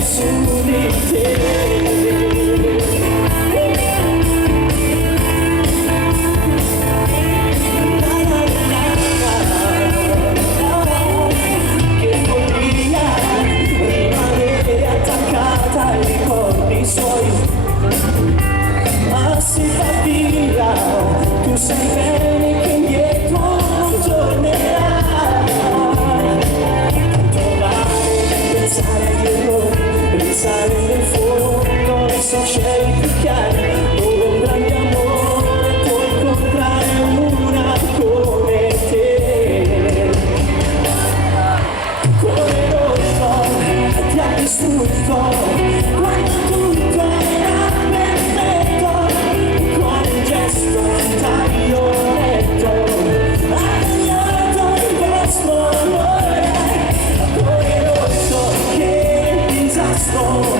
su di te. Che follia rimanere attaccata ai ricordi suoi, ma si fa via, tu sai bene che indietro non tornerai. Pensare nel fondo adesso c'è più chiaro, dove un grande amore puoi incontrare una come te. Come lo so, ti ha distrutto quando tutto era perfetto, con un gesto un taglio netto ha tagliato il vostro amore. Come lo so che disastro